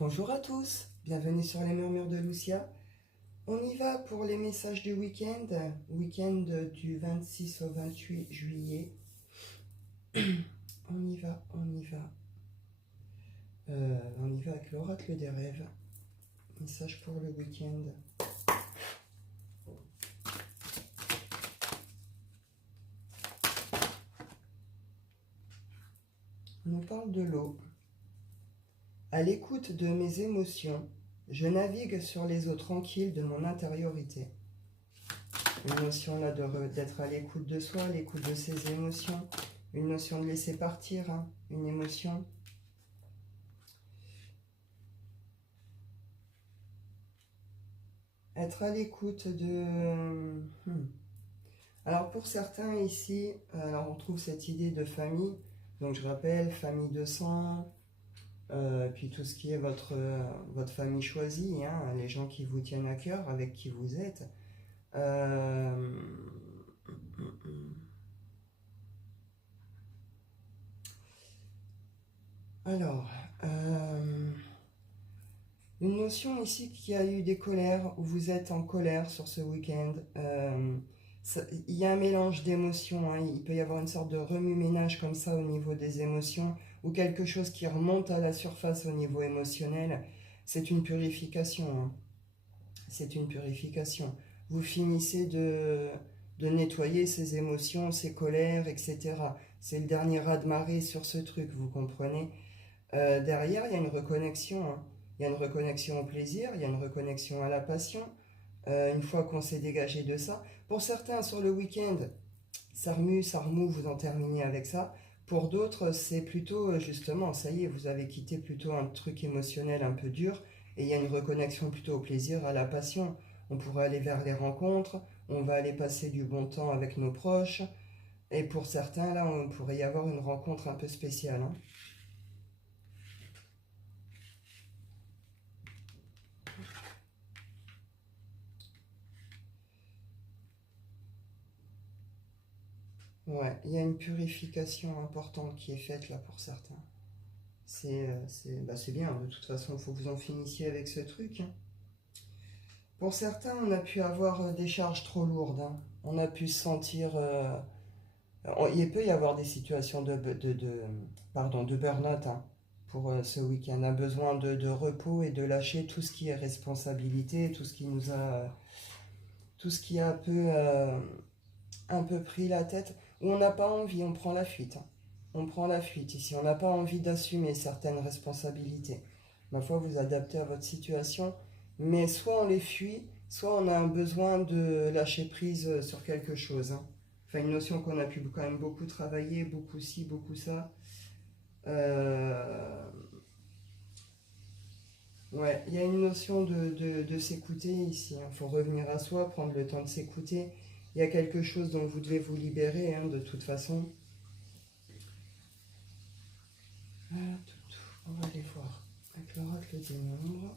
Bonjour à tous, bienvenue sur les murmures de Lucia. On y va pour les messages du week-end du 26 au 28 juillet. On y va. On y va avec l'oracle des rêves. Message pour le week-end. On nous parle de l'eau. À l'écoute de mes émotions, je navigue sur les eaux tranquilles de mon intériorité. Une notion là d'être à l'écoute de soi, à l'écoute de ses émotions. Une notion de laisser partir, une émotion. Être à l'écoute de... Alors pour certains ici, on trouve cette idée de famille. Donc je rappelle, famille de sang, puis tout ce qui est votre famille choisie, les gens qui vous tiennent à cœur, avec qui vous êtes. Alors, une notion ici qui a eu des colères, où vous êtes en colère sur ce week-end. Il y a un mélange d'émotions, il peut y avoir une sorte de remue-ménage comme ça au niveau des émotions, ou quelque chose qui remonte à la surface au niveau émotionnel. C'est une purification. C'est une purification. Vous finissez de nettoyer ces émotions, ces colères, etc. C'est le dernier raz-de-marée sur ce truc, vous comprenez. Derrière, il y a une reconnexion. Il y a une reconnexion au plaisir, il y a une reconnexion à la passion. Une fois qu'on s'est dégagé de ça. Pour certains, sur le week-end, ça remue, vous en terminez avec ça. Pour d'autres, c'est plutôt, justement, ça y est, vous avez quitté plutôt un truc émotionnel un peu dur, et il y a une reconnexion plutôt au plaisir, à la passion. On pourrait aller vers les rencontres, on va aller passer du bon temps avec nos proches, et pour certains, là, on pourrait y avoir une rencontre un peu spéciale. Ouais, il y a une purification importante qui est faite là pour certains. C'est bien, de toute façon, il faut que vous en finissiez avec ce truc. Pour certains, on a pu avoir des charges trop lourdes. On a pu se sentir... il peut y avoir des situations de burn-out pour ce week-end. On a besoin de repos et de lâcher tout ce qui est responsabilité, tout ce qui a un peu pris la tête, où on n'a pas envie, on prend la fuite. On prend la fuite ici, on n'a pas envie d'assumer certaines responsabilités. Ma foi, vous adaptez à votre situation, mais soit on les fuit, soit on a un besoin de lâcher prise sur quelque chose. Enfin, une notion qu'on a pu quand même beaucoup travailler, beaucoup ci, beaucoup ça. Ouais, il y a une notion de s'écouter ici. Il faut revenir à soi, prendre le temps de s'écouter. Il y a quelque chose dont vous devez vous libérer, de toute façon. Voilà, on va aller voir avec l'oracle des nombres.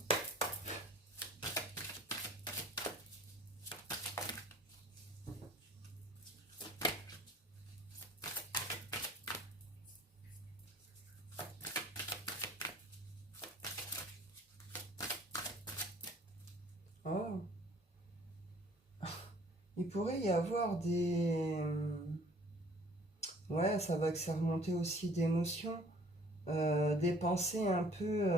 Oh, il pourrait y avoir des... Ouais, ça va que ça remonter aussi d'émotions, des pensées un peu...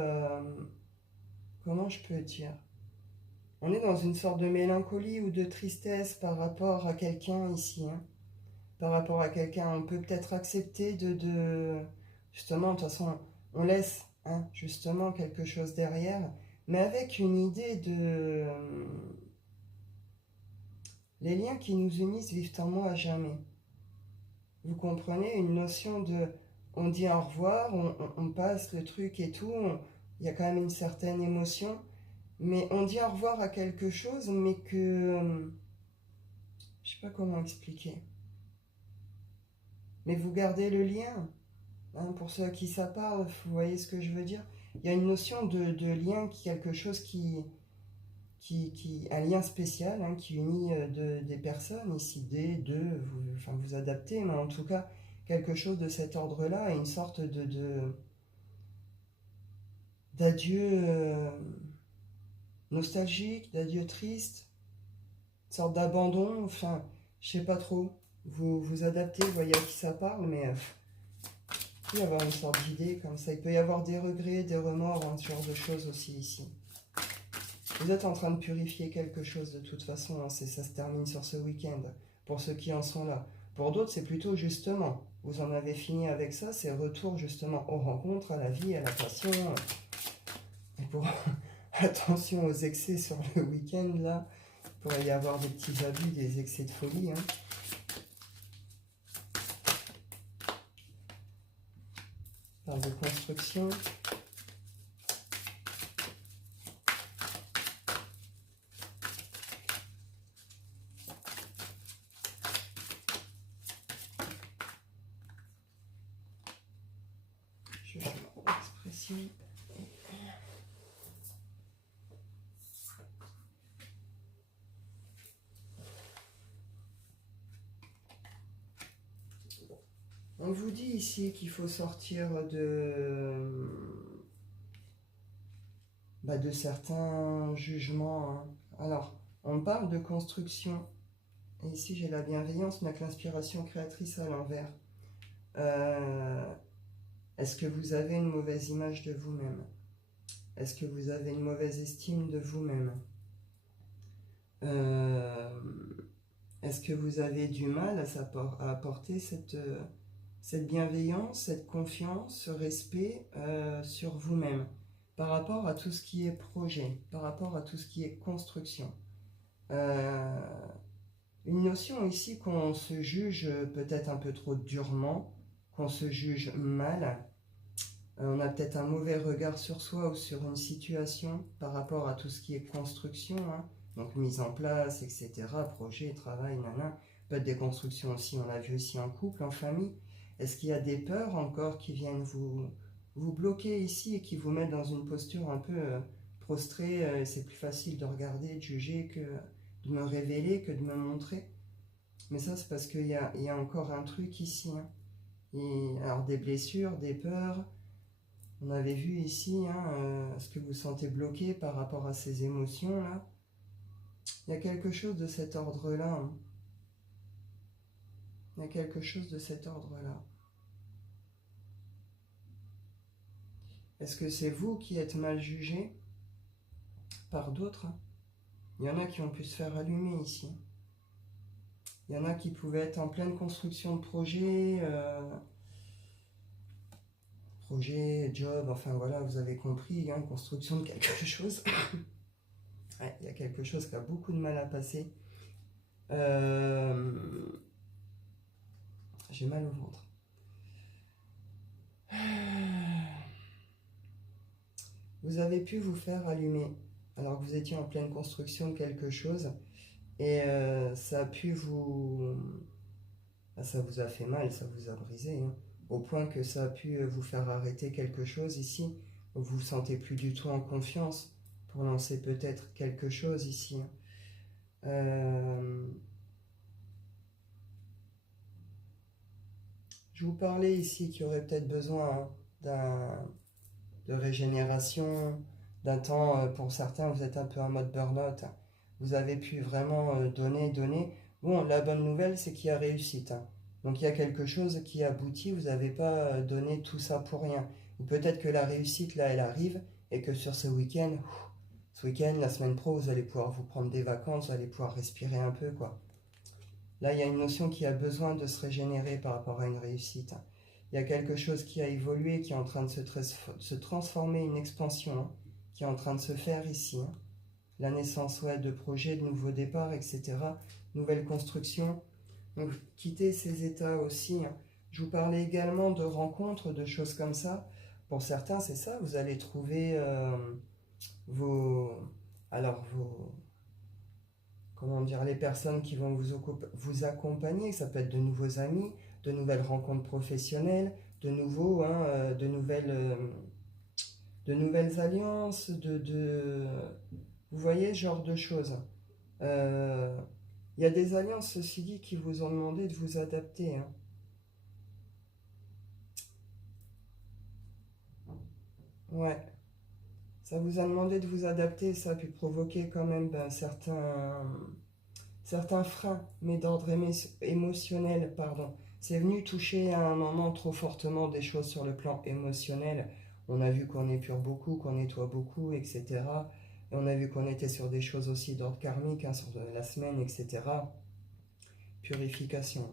comment je peux dire? On est dans une sorte de mélancolie ou de tristesse par rapport à quelqu'un ici. Par rapport à quelqu'un, on peut peut-être accepter justement, de toute façon, on laisse justement quelque chose derrière, mais avec une idée de... les liens qui nous unissent vivent en moi à jamais. Vous comprenez, une notion de... On dit au revoir, on passe le truc et tout, il y a quand même une certaine émotion, mais on dit au revoir à quelque chose, mais que... je sais pas comment expliquer. Mais vous gardez le lien. Pour ceux à qui ça parle, vous voyez ce que je veux dire. Il y a une notion de lien, quelque chose un lien spécial qui unit des personnes, ici des, deux, vous adaptez, mais en tout cas, quelque chose de cet ordre-là, et une sorte d'adieu nostalgique, d'adieu triste, une sorte d'abandon, enfin, je sais pas trop. Vous vous adaptez, vous voyez à qui ça parle, mais il peut y avoir une sorte d'idée comme ça. Il peut y avoir des regrets, des remords, hein, ce genre de choses aussi ici. Vous êtes en train de purifier quelque chose de toute façon, hein, ça se termine sur ce week-end, pour ceux qui en sont là. Pour d'autres, c'est plutôt justement, vous en avez fini avec ça, c'est retour justement aux rencontres, à la vie, à la passion. Et pour attention aux excès sur le week-end, là, il pourrait y avoir des petits abus, des excès de folie. Hein. On parle de construction. Je change l'expression. On vous dit ici qu'il faut sortir de certains jugements. Hein. Alors, on parle de construction. Et ici, j'ai la bienveillance, mais avec l'inspiration créatrice à l'envers. Est-ce que vous avez une mauvaise image de vous-même? Est-ce que vous avez une mauvaise estime de vous-même? Est-ce que vous avez du mal à apporter cette bienveillance, cette confiance, ce respect sur vous-même par rapport à tout ce qui est projet, par rapport à tout ce qui est construction? Une notion ici qu'on se juge peut-être un peu trop durement, qu'on se juge mal. On a peut-être un mauvais regard sur soi ou sur une situation par rapport à tout ce qui est construction, hein, donc mise en place, etc., projet, travail, nana. Peut-être des constructions aussi, on l'a vu aussi en couple, en famille. Est-ce qu'il y a des peurs encore qui viennent vous bloquer ici et qui vous mettent dans une posture un peu prostrée? C'est plus facile de regarder, de juger que de me révéler, que de me montrer. Mais ça, c'est parce qu'il y a encore un truc ici. Hein. Alors des blessures, des peurs. On avait vu ici, hein, ce que vous sentez bloqué par rapport à ces émotions-là. Il y a quelque chose de cet ordre-là. Hein. Il y a quelque chose de cet ordre-là. Est-ce que c'est vous qui êtes mal jugé par d'autres? Il y en a qui ont pu se faire allumer ici. Il y en a qui pouvaient être en pleine construction de projet, job, enfin voilà, vous avez compris, hein, construction de quelque chose. Ouais, il y a quelque chose qui a beaucoup de mal à passer. J'ai mal au ventre. Vous avez pu vous faire allumer alors que vous étiez en pleine construction de quelque chose et ça a pu vous... ça vous a fait mal, ça vous a brisé, hein, au point que ça a pu vous faire arrêter quelque chose ici. Vous vous sentez plus du tout en confiance pour lancer peut-être quelque chose ici. Hein. Je vous parlais ici qu'il y aurait peut-être besoin hein, de régénération, d'un temps, pour certains, vous êtes un peu en mode burn-out. Hein. Vous avez pu vraiment donner. Bon, la bonne nouvelle, c'est qu'il y a réussite. Hein. Donc il y a quelque chose qui aboutit, vous n'avez pas donné tout ça pour rien. Ou peut-être que la réussite, là, elle arrive, et que sur ce week-end, la semaine pro, vous allez pouvoir vous prendre des vacances, vous allez pouvoir respirer un peu, quoi. Là, il y a une notion qui a besoin de se régénérer par rapport à une réussite. Il y a quelque chose qui a évolué, qui est en train de se transformer, une expansion hein, qui est en train de se faire ici. Hein. La naissance ouais, de projets, de nouveaux départs, etc. Nouvelle construction. Donc, quitter ces états aussi. Hein. Je vous parlais également de rencontres, de choses comme ça. Pour certains, c'est ça. Vous allez trouver vos... Alors, vos comment dire, les personnes qui vont vous accompagner, ça peut être de nouveaux amis, de nouvelles rencontres professionnelles, de nouveaux, hein, de nouvelles alliances, vous voyez, ce genre de choses. Il y a des alliances, ceci dit, qui vous ont demandé de vous adapter. Hein. Ouais. Ça vous a demandé de vous adapter, ça a pu provoquer quand même certains freins, mais d'ordre émotionnel, pardon. C'est venu toucher à un moment trop fortement des choses sur le plan émotionnel. On a vu qu'on épure beaucoup, qu'on nettoie beaucoup, etc. Et on a vu qu'on était sur des choses aussi d'ordre karmique, hein, sur la semaine, etc. Purification.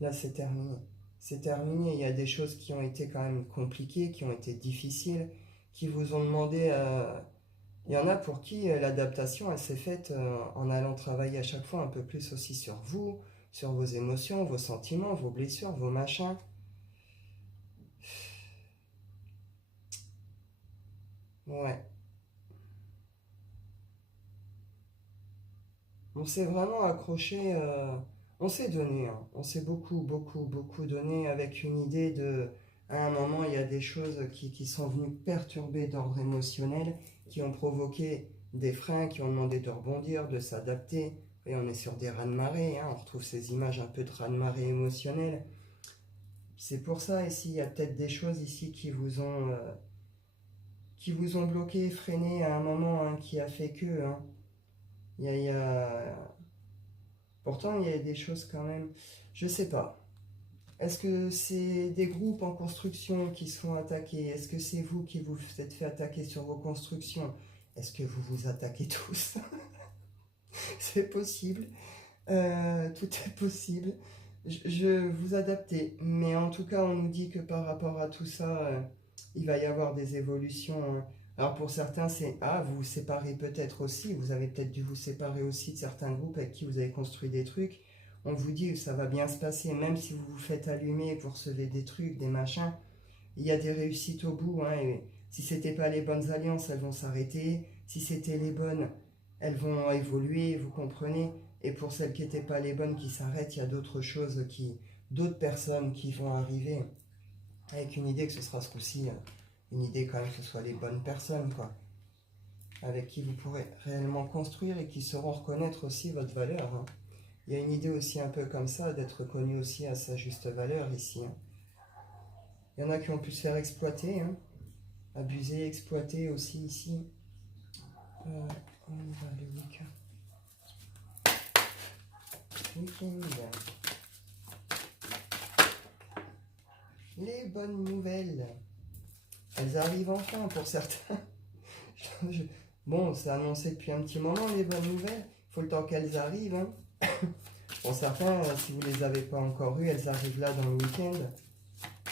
Là, c'est terminé. C'est terminé. Il y a des choses qui ont été quand même compliquées, qui ont été difficiles, qui vous ont demandé. Il y en a pour qui l'adaptation, elle s'est faite en allant travailler à chaque fois un peu plus aussi sur vous, sur vos émotions, vos sentiments, vos blessures, vos machins. Ouais. On s'est vraiment accroché, on s'est donné, hein. On s'est beaucoup, beaucoup, beaucoup donné avec une idée de... À un moment, il y a des choses qui sont venues perturber d'ordre émotionnel, qui ont provoqué des freins, qui ont demandé de rebondir, de s'adapter. Et on est sur des raz-de-marée, hein. On retrouve ces images un peu de raz-de-marée émotionnel. C'est pour ça, ici, il y a peut-être des choses ici qui vous ont bloqué, freiné à un moment, hein, qui a fait que... Hein. Il y a... Pourtant, il y a des choses quand même. Je sais pas. Est-ce que c'est des groupes en construction qui sont attaqués? Est-ce que c'est vous qui vous êtes fait attaquer sur vos constructions? Est-ce que vous vous attaquez tous? C'est possible. Tout est possible. Je vous adaptez. Mais en tout cas, on nous dit que par rapport à tout ça, il va y avoir des évolutions, hein. Alors pour certains, c'est ah, vous vous séparez peut-être aussi. Vous avez peut-être dû vous séparer aussi de certains groupes avec qui vous avez construit des trucs. On vous dit que ça va bien se passer, même si vous vous faites allumer, vous recevez des trucs, des machins. Il y a des réussites au bout, hein, et si c'était pas les bonnes alliances, elles vont s'arrêter. Si c'était les bonnes, elles vont évoluer, vous comprenez. Et pour celles qui n'étaient pas les bonnes qui s'arrêtent, il y a d'autres choses d'autres personnes qui vont arriver avec une idée que ce sera ce coup-ci, une idée quand même que ce soit les bonnes personnes, quoi, avec qui vous pourrez réellement construire et qui sauront reconnaître aussi votre valeur, hein. Il y a une idée aussi un peu comme ça, d'être reconnu aussi à sa juste valeur ici, hein. Il y en a qui ont pu se faire exploiter, hein, abuser, exploiter aussi ici. On y va, le week-end. Les bonnes nouvelles. Elles arrivent enfin pour certains. Bon, c'est annoncé depuis un petit moment les bonnes nouvelles. Il faut le temps qu'elles arrivent, hein. Pour certains, si vous ne les avez pas encore eues, elles arrivent là dans le week-end,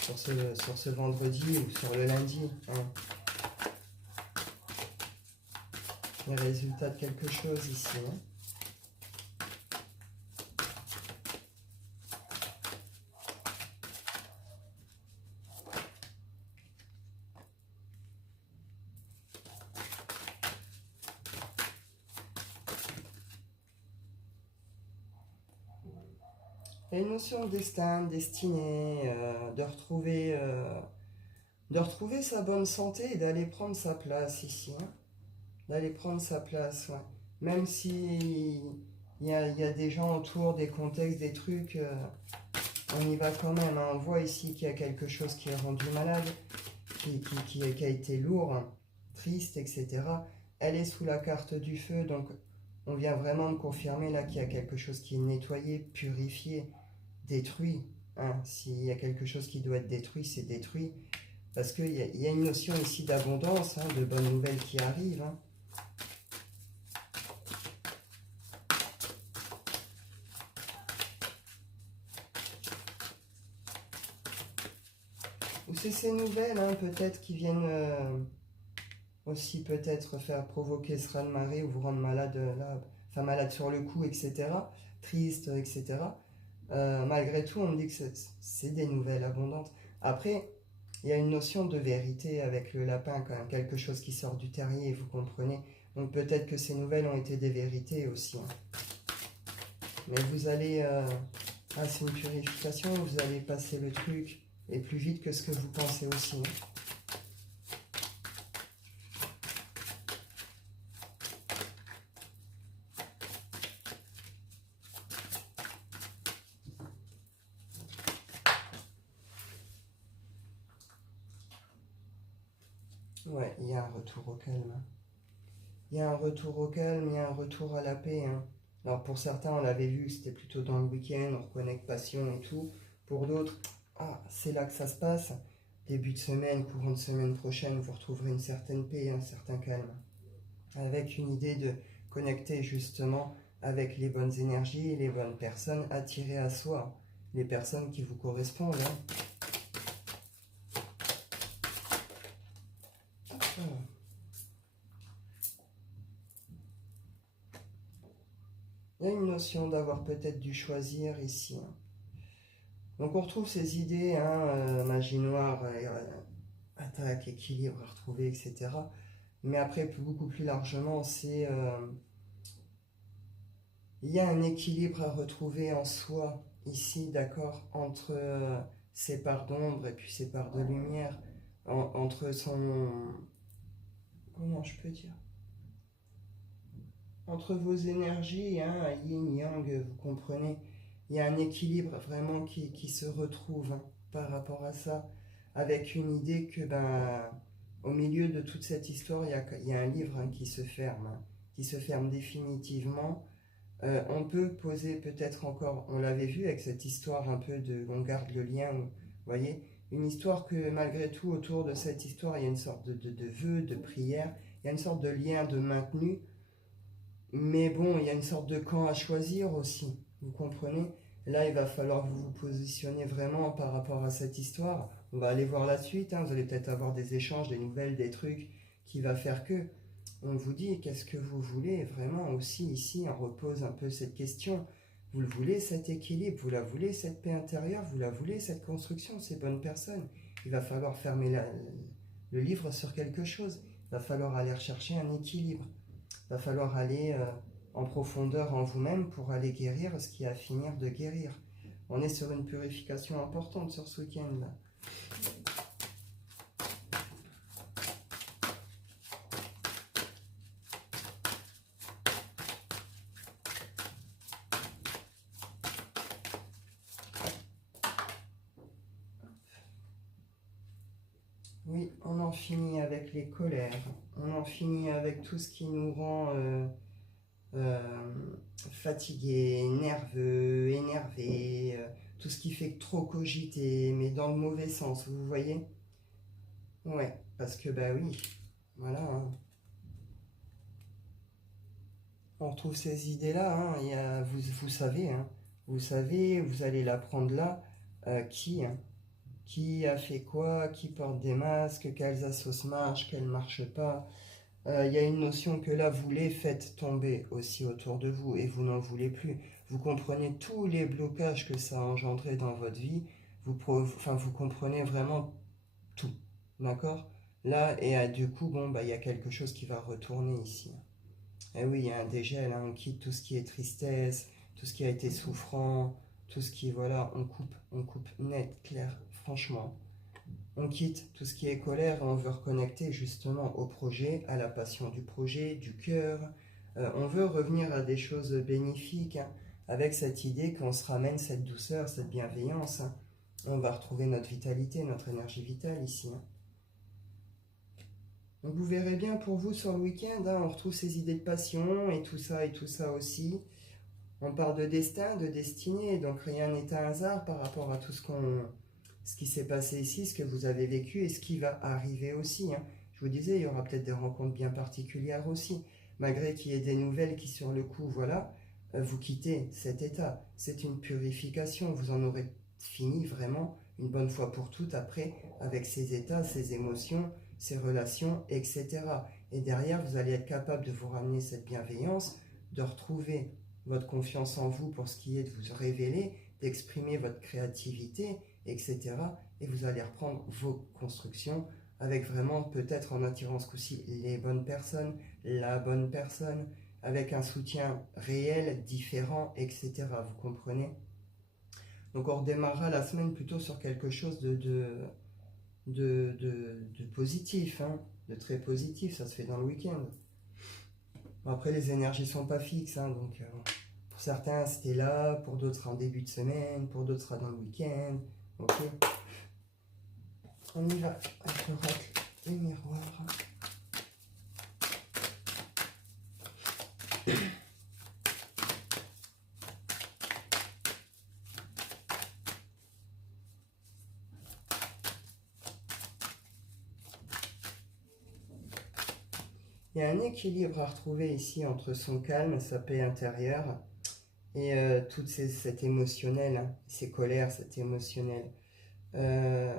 sur ce vendredi ou sur le lundi, hein. Les résultats de quelque chose ici, hein. Il y a une notion de destin, de destinée, de retrouver sa bonne santé et d'aller prendre sa place ici, hein. D'aller prendre sa place, ouais. Même si il y a des gens autour, des contextes, des trucs, on y va quand même, hein. On voit ici qu'il y a quelque chose qui est rendu malade, qui a été lourd, hein, triste, etc. Elle est sous la carte du feu, donc on vient vraiment de confirmer là qu'il y a quelque chose qui est nettoyé, purifié, détruit, hein. S'il y a quelque chose qui doit être détruit, c'est détruit. Parce qu'il y a une notion ici d'abondance, hein, de bonnes nouvelles qui arrivent, hein. Ou c'est ces nouvelles, hein, peut-être, qui viennent aussi peut-être faire provoquer ce raz-de-marée ou vous rendre malade là, enfin malade sur le coup, etc. Triste, etc. Malgré tout, on me dit que c'est des nouvelles abondantes. Après, il y a une notion de vérité avec le lapin, quand même, quelque chose qui sort du terrier, vous comprenez. Donc peut-être que ces nouvelles ont été des vérités aussi, hein. Mais vous allez... ah, c'est une purification, vous allez passer le truc, et plus vite que ce que vous pensez aussi, hein. Ouais, il y a un retour au calme. Il y a un retour au calme, il y a un retour à la paix. Hein. Alors pour certains, on l'avait vu, c'était plutôt dans le week-end, on reconnecte passion et tout. Pour d'autres, ah, c'est là que ça se passe. Début de semaine, courant de semaine prochaine, vous retrouverez une certaine paix, un certain calme. Avec une idée de connecter justement avec les bonnes énergies, les bonnes personnes, attirer à soi les personnes qui vous correspondent. Hein. Il y a une notion d'avoir peut-être dû choisir ici. Hein. Donc on retrouve ces idées, hein, magie noire, attaque, équilibre à retrouver, etc. Mais après, beaucoup plus largement, c'est il y a un équilibre à retrouver en soi ici, d'accord, entre ces parts d'ombre et puis ces parts de lumière, entre son... Comment je peux dire? Entre vos énergies, hein, yin-yang, vous comprenez, il y a un équilibre vraiment qui se retrouve hein, par rapport à ça, avec une idée que, ben, au milieu de toute cette histoire, il y a un livre hein, qui se ferme définitivement. On peut poser peut-être encore, on l'avait vu avec cette histoire un peu de, on garde le lien, vous voyez, une histoire que malgré tout, autour de cette histoire, il y a une sorte de vœu, de prière, il y a une sorte de lien de maintenu, mais bon, il y a une sorte de camp à choisir aussi, vous comprenez? Là, il va falloir que vous vous positionnez vraiment par rapport à cette histoire. On va aller voir la suite, hein. Vous allez peut-être avoir des échanges, des nouvelles, des trucs qui va faire que... On vous dit, qu'est-ce que vous voulez vraiment aussi ici, on repose un peu cette question. Vous le voulez cet équilibre, vous la voulez cette paix intérieure, vous la voulez cette construction, ces bonnes personnes. Il va falloir fermer le livre sur quelque chose. Il va falloir aller rechercher un équilibre. Il va falloir aller en profondeur en vous-même pour aller guérir ce qui a à finir de guérir. On est sur une purification importante sur ce week-end-là. Oui, on en finit avec les colères, on en finit avec tout ce qui nous rend fatigués, nerveux, énervés, tout ce qui fait trop cogiter, mais dans le mauvais sens, vous voyez? Ouais, parce que bah oui, voilà, hein. On retrouve ces idées-là, hein, vous savez, vous allez l'apprendre là, hein, qui a fait quoi, qui porte des masques, quelles assos marchent, quelles marchent pas. Il y a une notion que là, vous les faites tomber aussi autour de vous et vous n'en voulez plus. Vous comprenez tous les blocages que ça a engendré dans votre vie. Vous comprenez vraiment tout. D'accord? Là, et du coup, bon, bah, il y a quelque chose qui va retourner ici. Et oui, il y a un dégel, hein, on quitte tout ce qui est tristesse, tout ce qui a été souffrant, tout ce qui, voilà, on coupe net, clair, franchement. On quitte tout ce qui est colère et on veut reconnecter justement au projet, à la passion du projet, du cœur. On veut revenir à des choses bénéfiques hein, avec cette idée qu'on se ramène cette douceur, cette bienveillance. Hein. On va retrouver notre vitalité, notre énergie vitale ici. Hein. Donc vous verrez bien pour vous sur le week-end, hein, on retrouve ces idées de passion et tout ça aussi. On parle de destin, de destinée, donc rien n'est un hasard par rapport à tout ce qui s'est passé ici, ce que vous avez vécu et ce qui va arriver aussi. Hein. Je vous disais, il y aura peut-être des rencontres bien particulières aussi, malgré qu'il y ait des nouvelles qui sur le coup, voilà, vous quittez cet état. C'est une purification, vous en aurez fini vraiment une bonne fois pour toutes après avec ces états, ces émotions, ces relations, etc. Et derrière, vous allez être capable de vous ramener cette bienveillance, de retrouver votre confiance en vous pour ce qui est de vous révéler, d'exprimer votre créativité, etc. Et vous allez reprendre vos constructions avec vraiment peut-être en attirant ce coup-ci les bonnes personnes, la bonne personne, avec un soutien réel, différent, etc. Vous comprenez? Donc on redémarrera la semaine plutôt sur quelque chose de positif, hein, de très positif, ça se fait dans le week-end. Bon, après les énergies sont pas fixes, hein, donc pour certains c'était là, pour d'autres en début de semaine, pour d'autres sera dans le week-end. Ok, on y va avec l'oracle et miroir. Il y a un équilibre à retrouver ici entre son calme, sa paix intérieure et toute cette émotionnelle, hein, ces colères, cet émotionnel. Euh,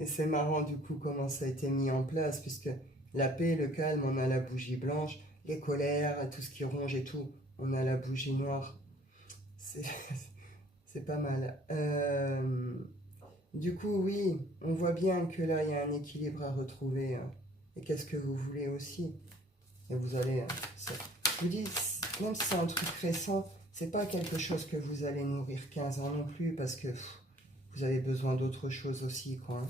Et c'est marrant du coup comment ça a été mis en place, puisque la paix, le calme, on a la bougie blanche, les colères, tout ce qui ronge et tout, on a la bougie noire. C'est c'est pas mal. Du coup, oui, on voit bien que là, il y a un équilibre à retrouver, hein. Et qu'est-ce que vous voulez aussi? Et vous allez... je vous dis, même si c'est un truc récent, c'est pas quelque chose que vous allez nourrir 15 ans non plus, parce que vous avez besoin d'autre chose aussi, quoi, hein.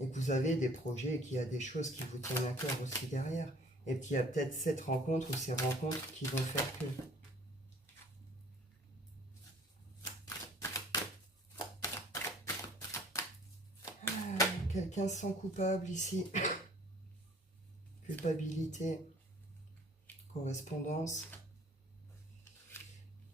Et que vous avez des projets et qu'il y a des choses qui vous tiennent à cœur aussi derrière. Et qu'il y a peut-être cette rencontre ou ces rencontres qui vont faire que... Quelqu'un se sent coupable ici. Culpabilité. Correspondance.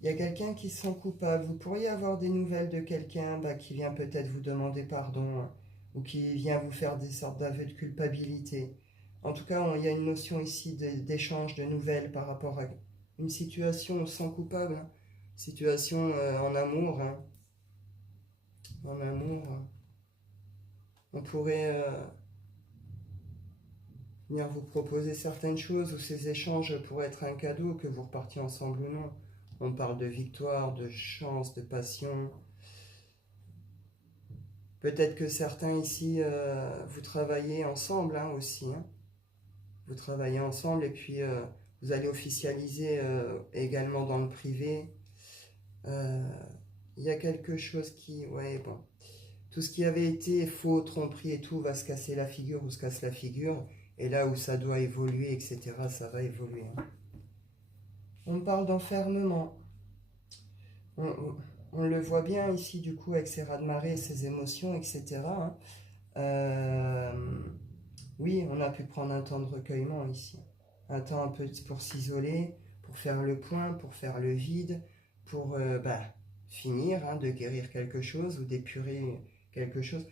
Il y a quelqu'un qui se sent coupable. Vous pourriez avoir des nouvelles de quelqu'un qui vient peut-être vous demander pardon, hein, ou qui vient vous faire des sortes d'aveux de culpabilité. En tout cas, il y a une notion ici d'échange de nouvelles par rapport à une situation où on se sent coupable, hein. Situation en amour, hein. En amour, on pourrait venir vous proposer certaines choses, ou ces échanges pourraient être un cadeau, que vous repartiez ensemble ou non. On parle de victoire, de chance, de passion. Peut-être que certains ici, vous travaillez ensemble, hein, aussi, hein. Vous travaillez ensemble et puis vous allez officialiser également dans le privé. Il y a quelque chose qui... Ouais, bon. Tout ce qui avait été faux, tromperie et tout va se casser la figure ou se casse la figure. Et là où ça doit évoluer, etc., ça va évoluer, hein. On parle d'enfermement. On le voit bien ici, du coup, avec ses raz-de-marée, ses émotions, etc., hein. Oui, on a pu prendre un temps de recueillement ici. Un temps un peu pour s'isoler, pour faire le point, pour faire le vide, pour finir, hein, de guérir quelque chose ou d'épurer quelque chose.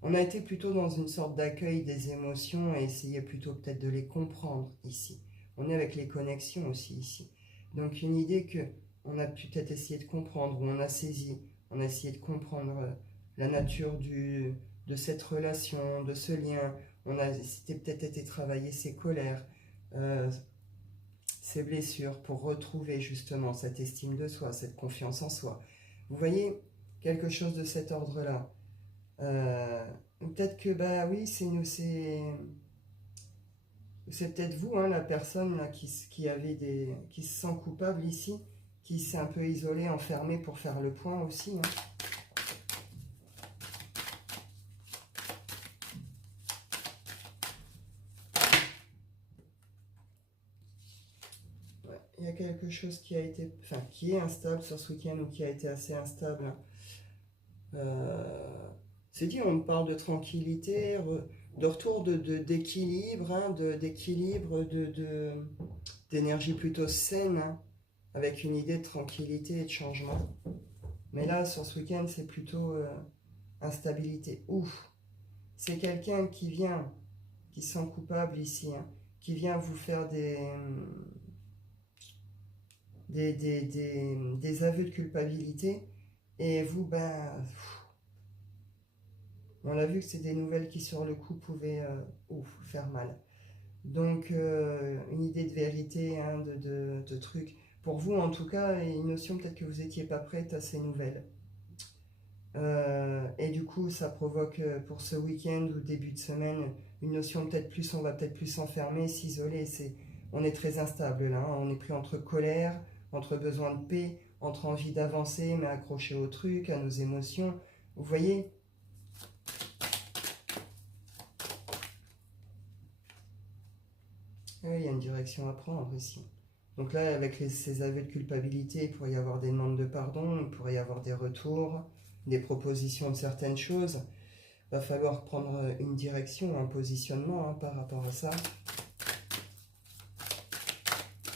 On a été plutôt dans une sorte d'accueil des émotions et essayer plutôt peut-être de les comprendre ici. On est avec les connexions aussi ici. Donc une idée que on a peut-être essayé de comprendre, ou on a saisi, on a essayé de comprendre la nature de cette relation, de ce lien. On a peut-être été travailler ses colères, ses blessures, pour retrouver justement cette estime de soi, cette confiance en soi. Vous voyez, quelque chose de cet ordre-là. Peut-être que, oui, c'est peut-être vous, hein, la personne là, qui se sent coupable ici, qui s'est un peu isolée, enfermée pour faire le point aussi, hein. Il y a quelque chose qui a été, qui est instable sur ce week-end, ou qui a été assez instable, hein. C'est dit, on parle de tranquillité, de retour d'équilibre, hein, d'équilibre, d'énergie plutôt saine, hein, avec une idée de tranquillité et de changement. Mais là, sur ce week-end, c'est plutôt instabilité. Ouf! C'est quelqu'un qui se sent coupable ici, hein, qui vient vous faire des aveux de culpabilité, et vous, on a vu que c'est des nouvelles qui sur le coup pouvaient faire mal. Donc une idée de vérité, hein, de trucs. Pour vous en tout cas, une notion peut-être que vous n'étiez pas prête à ces nouvelles. Et du coup ça provoque pour ce week-end ou début de semaine une notion peut-être plus, on va peut-être plus s'enfermer, s'isoler. On est très instable là, hein. On est pris entre colère, entre besoin de paix, entre envie d'avancer mais accroché au truc, à nos émotions. Vous voyez? Oui, il y a une direction à prendre ici. Donc là, avec ces aveux de culpabilité, il pourrait y avoir des demandes de pardon, il pourrait y avoir des retours, des propositions de certaines choses. Va falloir prendre une direction, un positionnement hein, par rapport à ça.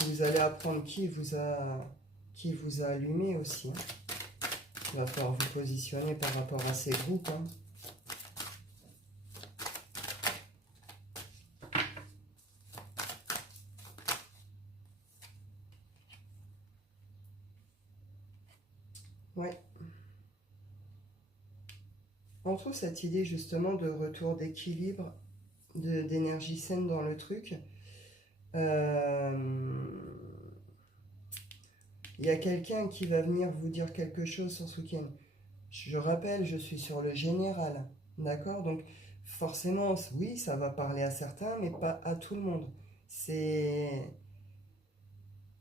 Vous allez apprendre qui vous a allumé aussi. Hein. Il va falloir vous positionner par rapport à ces groupes. Hein. Ouais. On trouve cette idée justement de retour d'équilibre, d'énergie saine dans le truc. Il y a quelqu'un qui va venir vous dire quelque chose sur ce week-end. Je rappelle, je suis sur le général, d'accord? Donc forcément, oui, ça va parler à certains, mais pas à tout le monde.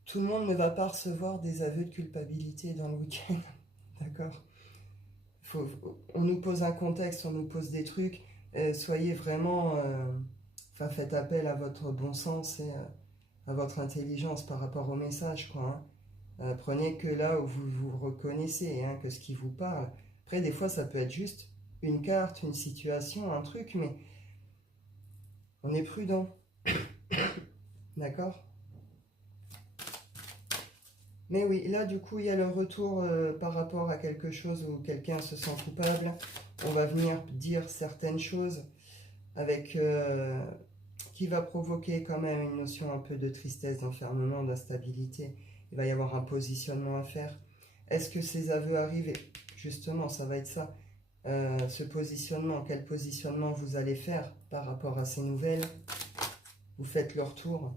Tout le monde ne va pas recevoir des aveux de culpabilité dans le week-end, d'accord? On nous pose un contexte, on nous pose des trucs. Soyez vraiment, faites appel à votre bon sens et à votre intelligence par rapport au message, quoi. Hein. Prenez que là où vous vous reconnaissez, hein, que ce qui vous parle. Après, des fois, ça peut être juste une carte, une situation, un truc, mais on est prudent. D'accord? Mais oui, là, du coup, il y a le retour par rapport à quelque chose où quelqu'un se sent coupable. On va venir dire certaines choses avec qui va provoquer quand même une notion un peu de tristesse, d'enfermement, d'instabilité. Il va y avoir un positionnement à faire. Est-ce que ces aveux arrivent? Et justement, ça va être ça. Ce positionnement, quel positionnement vous allez faire par rapport à ces nouvelles? Vous faites le retour.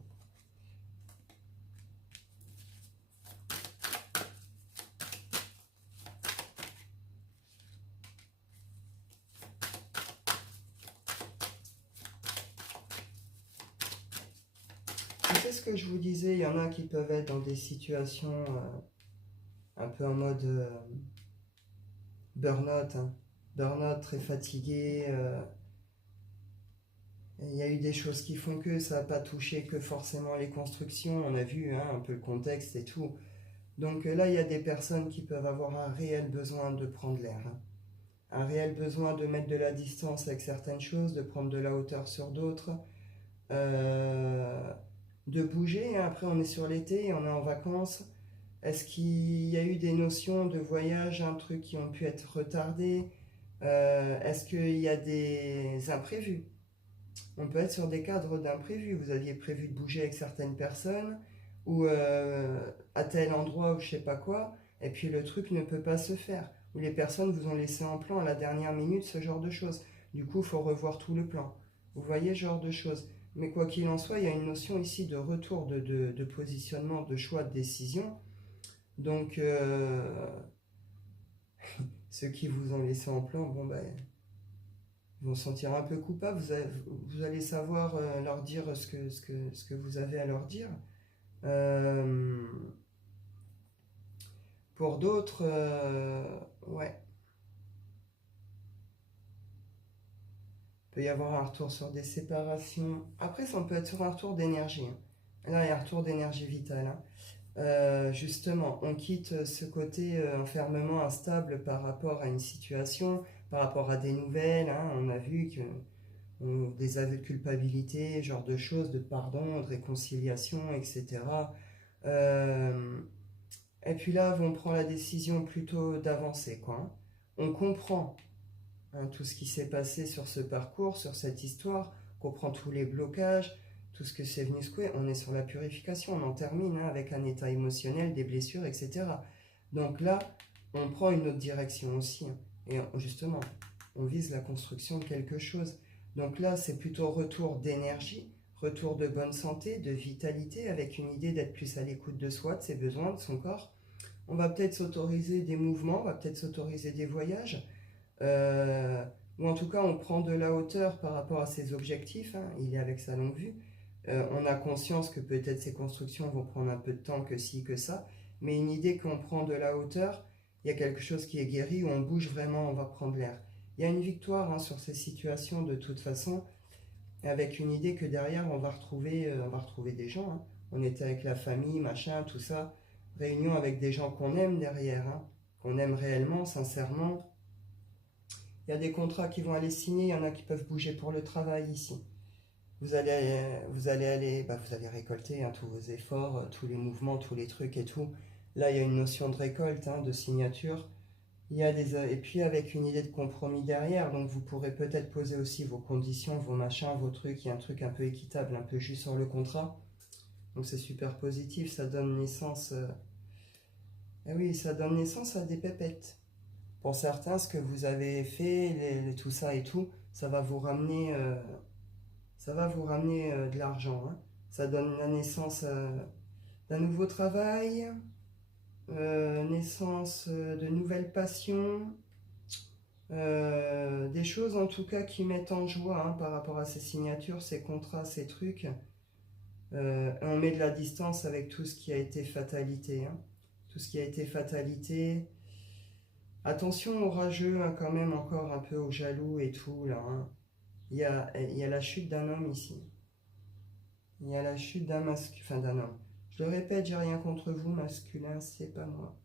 C'est ce que je vous disais, il y en a qui peuvent être dans des situations un peu en mode burn-out, hein. Burn-out, très fatigué. Il y a eu des choses qui font que ça n'a pas touché que forcément les constructions. On a vu hein, un peu le contexte et tout. Donc là, il y a des personnes qui peuvent avoir un réel besoin de prendre l'air. Hein. Un réel besoin de mettre de la distance avec certaines choses, de prendre de la hauteur sur d'autres. De bouger. Hein. Après, on est sur l'été, on est en vacances. Est-ce qu'il y a eu des notions de voyage, un truc qui ont pu être retardés? Est-ce qu'il y a des imprévus? On peut être sur des cadres d'imprévus. Vous aviez prévu de bouger avec certaines personnes ou à tel endroit ou je sais pas quoi, et puis le truc ne peut pas se faire. Ou les personnes vous ont laissé en plan à la dernière minute, ce genre de choses. Du coup, il faut revoir tout le plan. Vous voyez, ce genre de choses. Mais quoi qu'il en soit, il y a une notion ici de retour, de positionnement, de choix, de décision. Donc, ceux qui vous ont laissé en plan, bon ben, ils vont se sentir un peu coupables. Vous allez savoir leur dire ce que vous avez à leur dire. Pour d'autres, ouais, il peut y avoir un retour sur des séparations. Après, ça peut être sur un retour d'énergie. Hein. Là, il y a un retour d'énergie vitale. Hein. Justement, on quitte ce côté enfermement instable par rapport à une situation, par rapport à des nouvelles. Hein. On a vu que des aveux de culpabilité, genre de choses, de pardon, de réconciliation, etc. Et puis là, on prend la décision plutôt d'avancer, quoi. Hein. On comprend hein, tout ce qui s'est passé sur ce parcours, sur cette histoire, on comprend tous les blocages, tout ce que c'est venu secouer. On est sur la purification, on en termine hein, avec un état émotionnel, des blessures, etc. Donc là, on prend une autre direction aussi. Hein. Et justement, on vise la construction de quelque chose. Donc là, c'est plutôt retour d'énergie, retour de bonne santé, de vitalité, avec une idée d'être plus à l'écoute de soi, de ses besoins, de son corps. On va peut-être s'autoriser des mouvements, on va peut-être s'autoriser des voyages, ou en tout cas on prend de la hauteur par rapport à ses objectifs, hein, il est avec sa longue vue. On a conscience que peut-être ces constructions vont prendre un peu de temps, que ci, que ça, mais une idée qu'on prend de la hauteur, il y a quelque chose qui est guéri, où on bouge vraiment, on va prendre l'air. Il y a une victoire hein, sur ces situations de toute façon, avec une idée que derrière on va retrouver des gens. Hein. On était avec la famille, machin, tout ça. Réunion avec des gens qu'on aime derrière, hein, qu'on aime réellement, sincèrement. Il y a des contrats qui vont aller signer, il y en a qui peuvent bouger pour le travail ici. Vous allez récolter hein, tous vos efforts, tous les mouvements, tous les trucs et tout. Là, il y a une notion de récolte, hein, de signature. Et puis avec une idée de compromis derrière, donc vous pourrez peut-être poser aussi vos conditions, vos machins, vos trucs. Il y a un truc un peu équitable, un peu juste sur le contrat. Donc c'est super positif, ça donne naissance. Eh oui, ça donne naissance à des pépettes. Pour certains, ce que vous avez fait, tout ça et tout, ça va vous ramener de l'argent, hein. Ça donne la naissance d'un nouveau travail, naissance de nouvelles passions, des choses en tout cas qui mettent en joie hein, par rapport à ces signatures, ces contrats, ces trucs. On met de la distance avec tout ce qui a été fatalité, hein. Tout ce qui a été fatalité. Attention aux rageux, hein, quand même, encore un peu aux jaloux et tout, là. Hein. Il y a la chute d'un homme ici. Il y a la chute d'un masculin, enfin d'un homme. Je le répète, j'ai rien contre vous, masculin, c'est pas moi.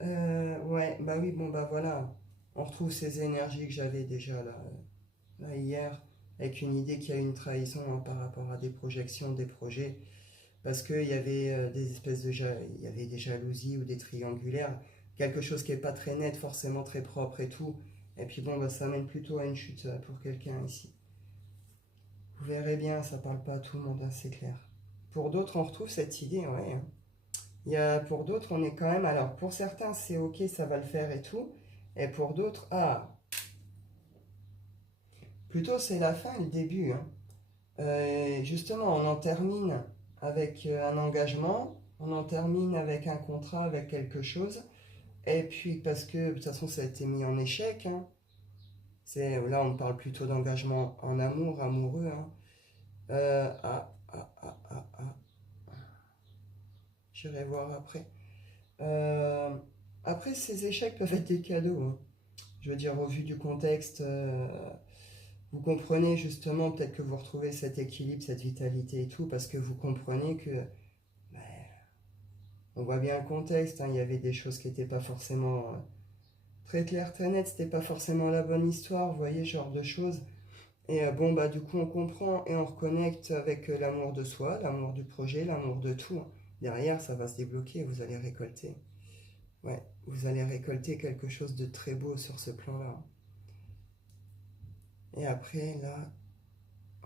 Ouais, bah oui, bon, bah voilà. On retrouve ces énergies que j'avais déjà là hier, avec une idée qu'il y a une trahison hein, par rapport à des projections, des projets. Parce qu'il y avait des espèces il y avait des jalousies ou des triangulaires, quelque chose qui n'est pas très net, forcément très propre et tout. Et puis bon, bah, ça mène plutôt à une chute pour quelqu'un ici. Vous verrez bien, ça parle pas à tout le monde, hein, c'est clair. Pour d'autres, on retrouve cette idée, ouais. Hein. Pour d'autres, on est quand même... Alors, pour certains, c'est ok, ça va le faire et tout. Et pour d'autres, plutôt c'est la fin et le début. Hein. Justement, on en termine avec un engagement, on en termine avec un contrat, avec quelque chose. Et puis, parce que de toute façon, ça a été mis en échec. Hein. Là, on parle plutôt d'engagement en amour, amoureux. Hein. Euh, ah, ah, ah, ah, ah. J'irai voir après. Euh, Après, ces échecs peuvent être des cadeaux. Hein. Je veux dire, au vu du contexte, vous comprenez justement, peut-être que vous retrouvez cet équilibre, cette vitalité et tout, parce que vous comprenez que on voit bien le contexte, hein, il y avait des choses qui n'étaient pas forcément très claires, très nettes, c'était pas forcément la bonne histoire, vous voyez, ce genre de choses. Et bon, bah du coup, on comprend et on reconnecte avec l'amour de soi, l'amour du projet, l'amour de tout. Hein. Derrière, ça va se débloquer, vous allez récolter. Ouais, vous allez récolter quelque chose de très beau sur ce plan-là. Et après, là,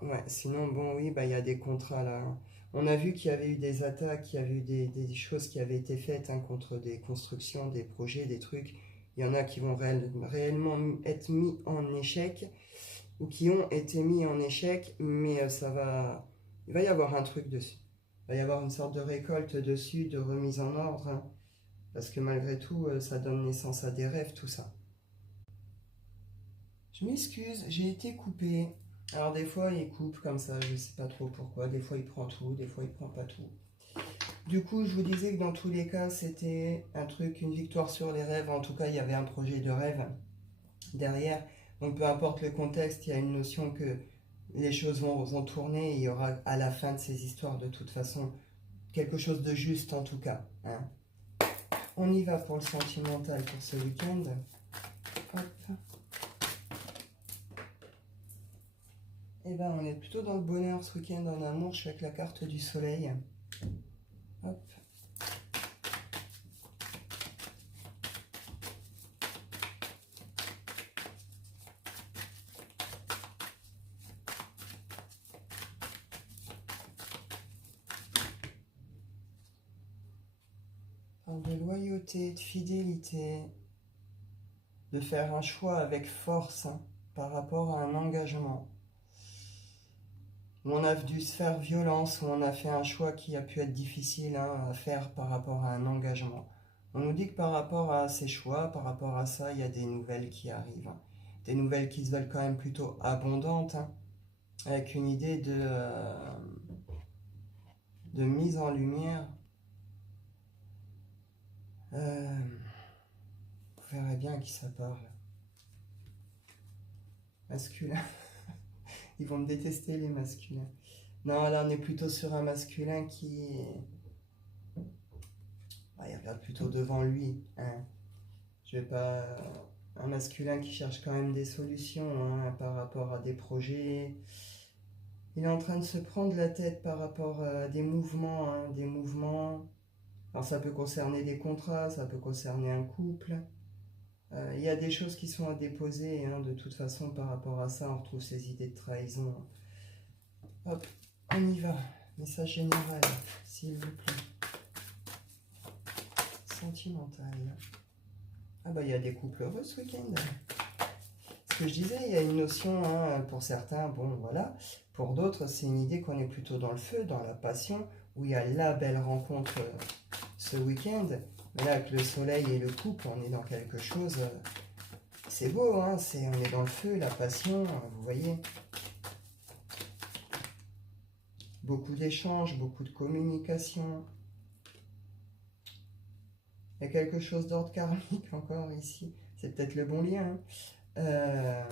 ouais, sinon, bon, oui, bah il y a des contrats là. Hein. On a vu qu'il y avait eu des attaques, qu'il y avait eu des choses qui avaient été faites hein, contre des constructions, des projets, des trucs. Il y en a qui vont réellement être mis en échec ou qui ont été mis en échec, mais il va y avoir un truc dessus. Il va y avoir une sorte de récolte dessus, de remise en ordre, hein, parce que malgré tout, ça donne naissance à des rêves, tout ça. Je m'excuse, j'ai été coupé. Alors des fois il coupe comme ça, je sais pas trop pourquoi. Des fois il prend tout, des fois il prend pas tout. Du coup, je vous disais que dans tous les cas, c'était un truc, une victoire sur les rêves. En tout cas, il y avait un projet de rêve derrière. Donc peu importe le contexte, il y a une notion que les choses vont tourner et il y aura à la fin de ces histoires de toute façon quelque chose de juste en tout cas. Hein. On y va pour le sentimental pour ce week-end. Hop. Eh ben, on est plutôt dans le bonheur ce week-end en amour. Je suis avec la carte du soleil. Hop. De loyauté, de fidélité, de faire un choix avec force hein, par rapport à un engagement. Où on a dû se faire violence, où on a fait un choix qui a pu être difficile hein, à faire par rapport à un engagement. On nous dit que par rapport à ces choix, par rapport à ça, il y a des nouvelles qui arrivent. Hein. Des nouvelles qui se veulent quand même plutôt abondantes, hein, avec une idée de mise en lumière. Vous verrez bien à qui ça parle. Masculin. Ils vont me détester les masculins. Non, là on est plutôt sur un masculin qui... il regarde plutôt devant lui. Hein. Je vais pas... Un masculin qui cherche quand même des solutions hein, par rapport à des projets. Il est en train de se prendre la tête par rapport à des mouvements, hein, des mouvements. Alors ça peut concerner des contrats, ça peut concerner un couple. Il y a des choses qui sont à déposer, hein, de toute façon par rapport à ça, on retrouve ces idées de trahison. Hop, on y va. Message général, s'il vous plaît. Sentimental. Ah bah il y a des couples heureux ce week-end. Ce que je disais, il y a une notion, hein, pour certains, bon voilà. Pour d'autres, c'est une idée qu'on est plutôt dans le feu, dans la passion, où il y a la belle rencontre ce week-end. Mais là, avec le soleil et le couple, on est dans quelque chose... c'est beau, hein, on est dans le feu, la passion, vous voyez. Beaucoup d'échanges, beaucoup de communication. Il y a quelque chose d'ordre karmique encore ici. C'est peut-être le bon lien. Hein.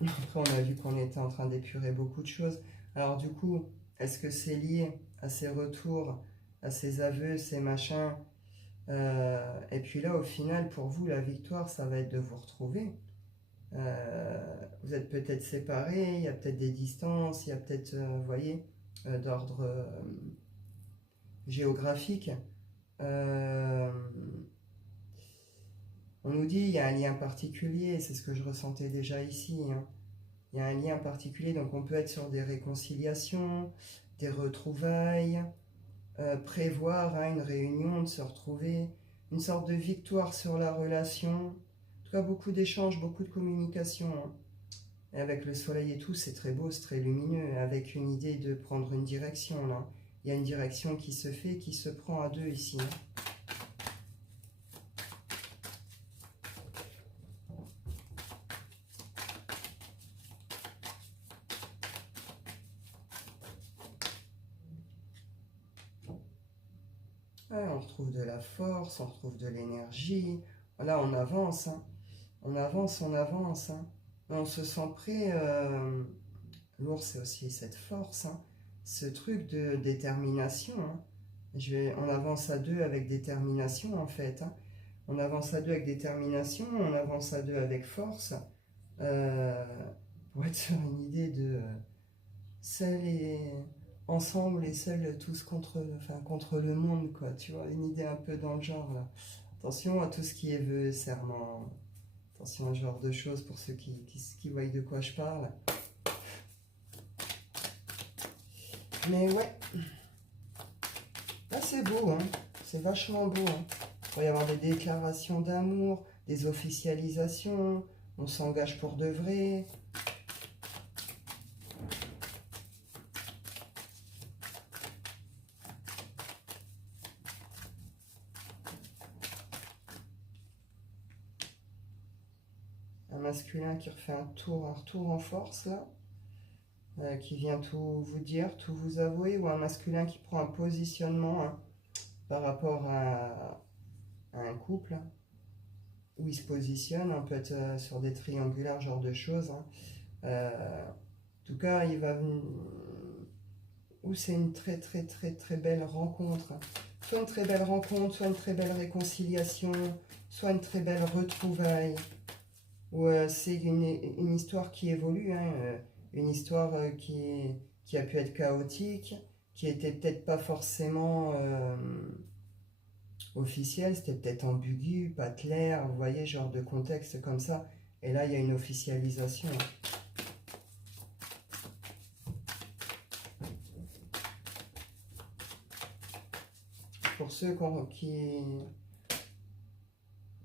Après, on a vu qu'on était en train d'épurer beaucoup de choses. Alors du coup, est-ce que c'est lié à ces retours, à ces aveux, ces machins et puis là, au final, pour vous, la victoire, ça va être de vous retrouver. Vous êtes peut-être séparés, il y a peut-être des distances, il y a peut-être, vous voyez, d'ordre géographique. On nous dit il y a un lien particulier, c'est ce que je ressentais déjà ici. Hein. Il y a un lien particulier, donc on peut être sur des réconciliations, des retrouvailles, prévoir hein, une réunion, de se retrouver, une sorte de victoire sur la relation. En tout cas, beaucoup d'échanges, beaucoup de communication. Hein. Et avec le soleil et tout, c'est très beau, c'est très lumineux, avec une idée de prendre une direction. Là. Il y a une direction qui se fait, qui se prend à deux ici. Hein. Ouais, on retrouve de la force, on retrouve de l'énergie. Là, on avance. Hein. On avance, on avance. Hein. On se sent prêt. L'ours, c'est aussi cette force. Hein. Ce truc de détermination. Hein. On avance à deux avec détermination, en fait. Hein. On avance à deux avec détermination, on avance à deux avec force. Euh, pour être sur une idée de seuls et ensemble et seuls tous contre le monde, quoi. Tu vois, une idée un peu dans le genre, là. Attention à tout ce qui est vœux, serment. Attention à ce genre de choses pour ceux qui voient de quoi je parle. Mais ouais, là c'est beau, hein. C'est vachement beau. Hein. Il va y avoir des déclarations d'amour, des officialisations, on s'engage pour de vrai. Un masculin qui refait un retour en force, là. Qui vient tout vous dire, tout vous avouer, ou un masculin qui prend un positionnement hein, par rapport à un couple, hein, où il se positionne, on peut être sur des triangulaires, genre de choses. Hein. En tout cas, il va venir... Ou c'est une très très très très belle rencontre. Hein. Soit une très belle rencontre, soit une très belle réconciliation, soit une très belle retrouvaille. Ou c'est une histoire qui évolue, hein, une histoire qui a pu être chaotique, qui était peut-être pas forcément officielle, c'était peut-être ambigu, pas clair, vous voyez, genre de contexte comme ça. Et là, il y a une officialisation. Pour ceux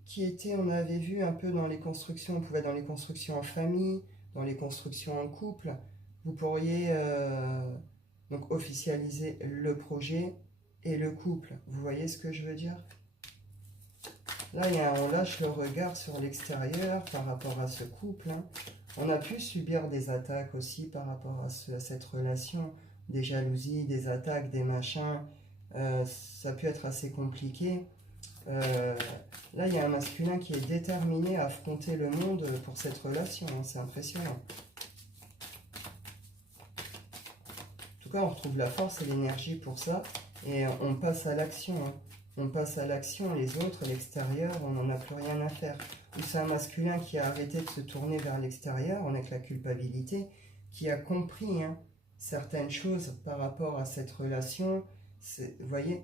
qui étaient, on avait vu un peu dans les constructions, on pouvait être dans les constructions en famille, dans les constructions en couple, vous pourriez donc officialiser le projet et le couple. Vous voyez ce que je veux dire? Là, on lâche le regard sur l'extérieur par rapport à ce couple. Hein. On a pu subir des attaques aussi par rapport à cette relation, des jalousies, des attaques, des machins. Ça peut être assez compliqué. Là, il y a un masculin qui est déterminé à affronter le monde pour cette relation. Hein. C'est impressionnant. En tout cas, on retrouve la force et l'énergie pour ça. Et on passe à l'action. Hein. On passe à l'action. Les autres, l'extérieur, on n'en a plus rien à faire. ou c'est un masculin qui a arrêté de se tourner vers l'extérieur, on est avec la culpabilité, qui a compris hein, certaines choses par rapport à cette relation. Vous voyez,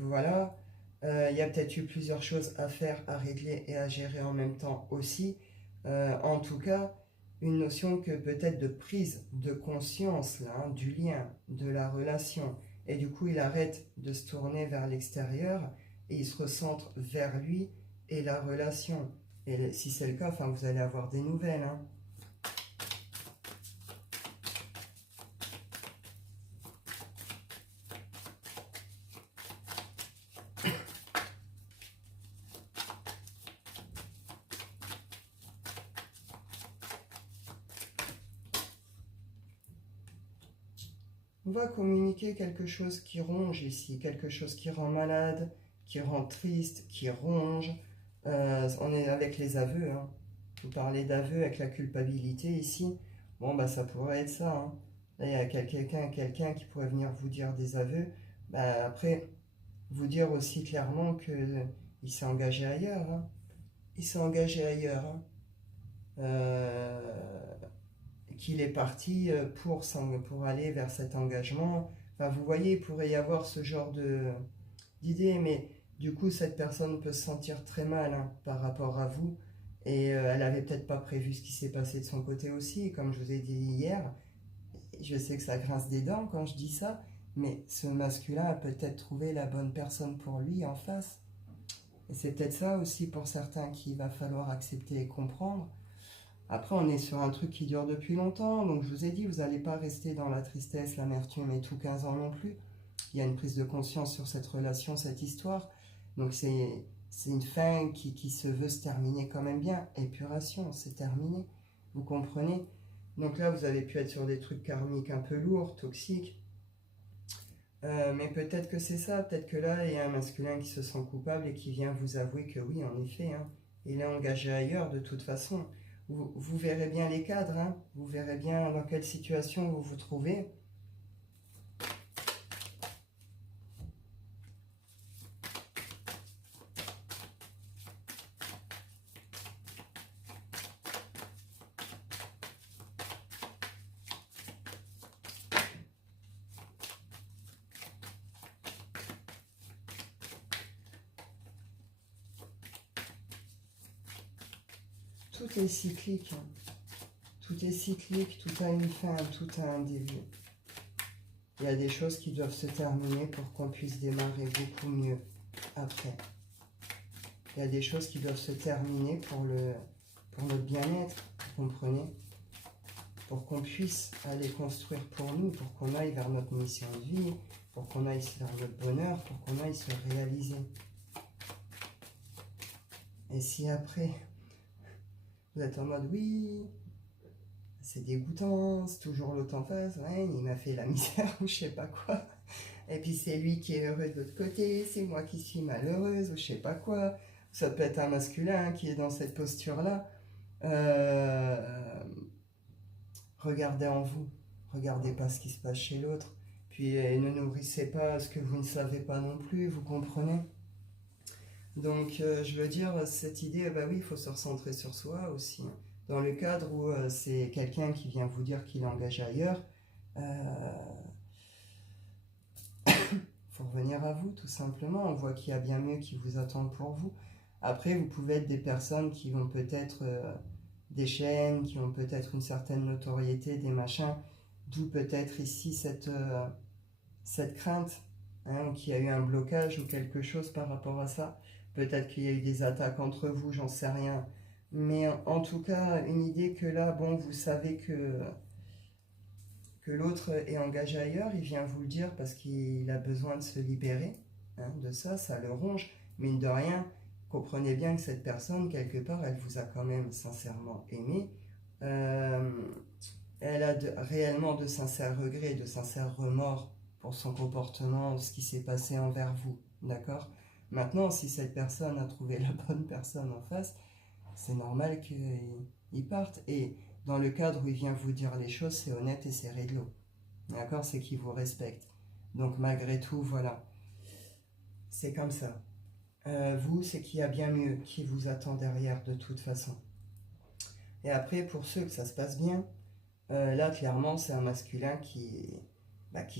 voilà, il y a peut-être eu plusieurs choses à faire, à régler et à gérer en même temps aussi. En tout cas, une notion que peut-être de prise de conscience là, hein, du lien, de la relation. Et du coup, il arrête de se tourner vers l'extérieur et il se recentre vers lui et la relation. Et si c'est le cas, enfin, vous allez avoir des nouvelles. Hein. On va communiquer quelque chose qui ronge ici, quelque chose qui rend malade, qui rend triste, qui ronge. On est avec les aveux. Hein. Vous parlez d'aveux avec la culpabilité ici. Bon, bah ça pourrait être ça. Hein. Là, il y a quelqu'un qui pourrait venir vous dire des aveux. Bah, après, vous dire aussi clairement qu'il s'est engagé ailleurs. Hein. Il s'est engagé ailleurs. Hein. Qu'il est parti pour aller vers cet engagement. Enfin, vous voyez, il pourrait y avoir ce genre d'idée, mais du coup, cette personne peut se sentir très mal hein, par rapport à vous, et elle n'avait peut-être pas prévu ce qui s'est passé de son côté aussi, comme je vous ai dit hier. Je sais que ça grince des dents quand je dis ça, mais ce masculin a peut-être trouvé la bonne personne pour lui en face. Et c'est peut-être ça aussi pour certains qu'il va falloir accepter et comprendre. Après, on est sur un truc qui dure depuis longtemps, donc je vous ai dit, vous n'allez pas rester dans la tristesse, l'amertume et tout 15 ans non plus. Il y a une prise de conscience sur cette relation, cette histoire. Donc c'est une fin qui se veut se terminer quand même bien. Épuration, c'est terminé. Vous comprenez? Donc là, vous avez pu être sur des trucs karmiques un peu lourds, toxiques. Mais peut-être que c'est ça, peut-être que là, il y a un masculin qui se sent coupable et qui vient vous avouer que oui, en effet, hein, il est engagé ailleurs de toute façon. Vous verrez bien les cadres, hein, vous verrez bien dans quelle situation vous vous trouvez. Tout est cyclique. Hein. Tout est cyclique, tout a une fin, tout a un début. Il y a des choses qui doivent se terminer pour qu'on puisse démarrer beaucoup mieux après. Il y a des choses qui doivent se terminer pour notre bien-être, vous comprenez? Pour qu'on puisse aller construire pour nous, pour qu'on aille vers notre mission de vie, pour qu'on aille vers notre bonheur, pour qu'on aille se réaliser. Et si après, vous êtes en mode oui, c'est dégoûtant, c'est toujours l'autre en face, ouais, il m'a fait la misère ou je sais pas quoi. Et puis c'est lui qui est heureux de l'autre côté, c'est moi qui suis malheureuse ou je sais pas quoi. Ça peut être un masculin qui est dans cette posture-là. Regardez en vous, regardez pas ce qui se passe chez l'autre. Puis ne nourrissez pas ce que vous ne savez pas non plus, vous comprenez? Donc je veux dire, cette idée, bah oui, il faut se recentrer sur soi aussi. Hein. Dans le cadre où c'est quelqu'un qui vient vous dire qu'il est engagé ailleurs, faut revenir à vous tout simplement. On voit qu'il y a bien mieux qui vous attend pour vous. Après, vous pouvez être des personnes qui vont peut-être des chaînes, qui ont peut-être une certaine notoriété, des machins, d'où peut-être ici cette crainte, hein, qu'il y a eu un blocage ou quelque chose par rapport à ça. Peut-être qu'il y a eu des attaques entre vous, j'en sais rien. Mais en tout cas, une idée que là, bon, vous savez que l'autre est engagé ailleurs, il vient vous le dire parce qu'il a besoin de se libérer hein, de ça, ça le ronge. Mine de rien, comprenez bien que cette personne, quelque part, elle vous a quand même sincèrement aimé. Elle a réellement de sincères regrets, de sincères remords pour son comportement, ce qui s'est passé envers vous. D'accord? Maintenant, si cette personne a trouvé la bonne personne en face, c'est normal qu'il parte. Et dans le cadre où il vient vous dire les choses, c'est honnête et c'est réglo. D'accord? C'est qu'il vous respecte. Donc malgré tout, voilà. C'est comme ça. vous, c'est qu'il y a bien mieux qui vous attend derrière de toute façon. Et après, pour ceux que ça se passe bien, là, clairement, c'est un masculin qui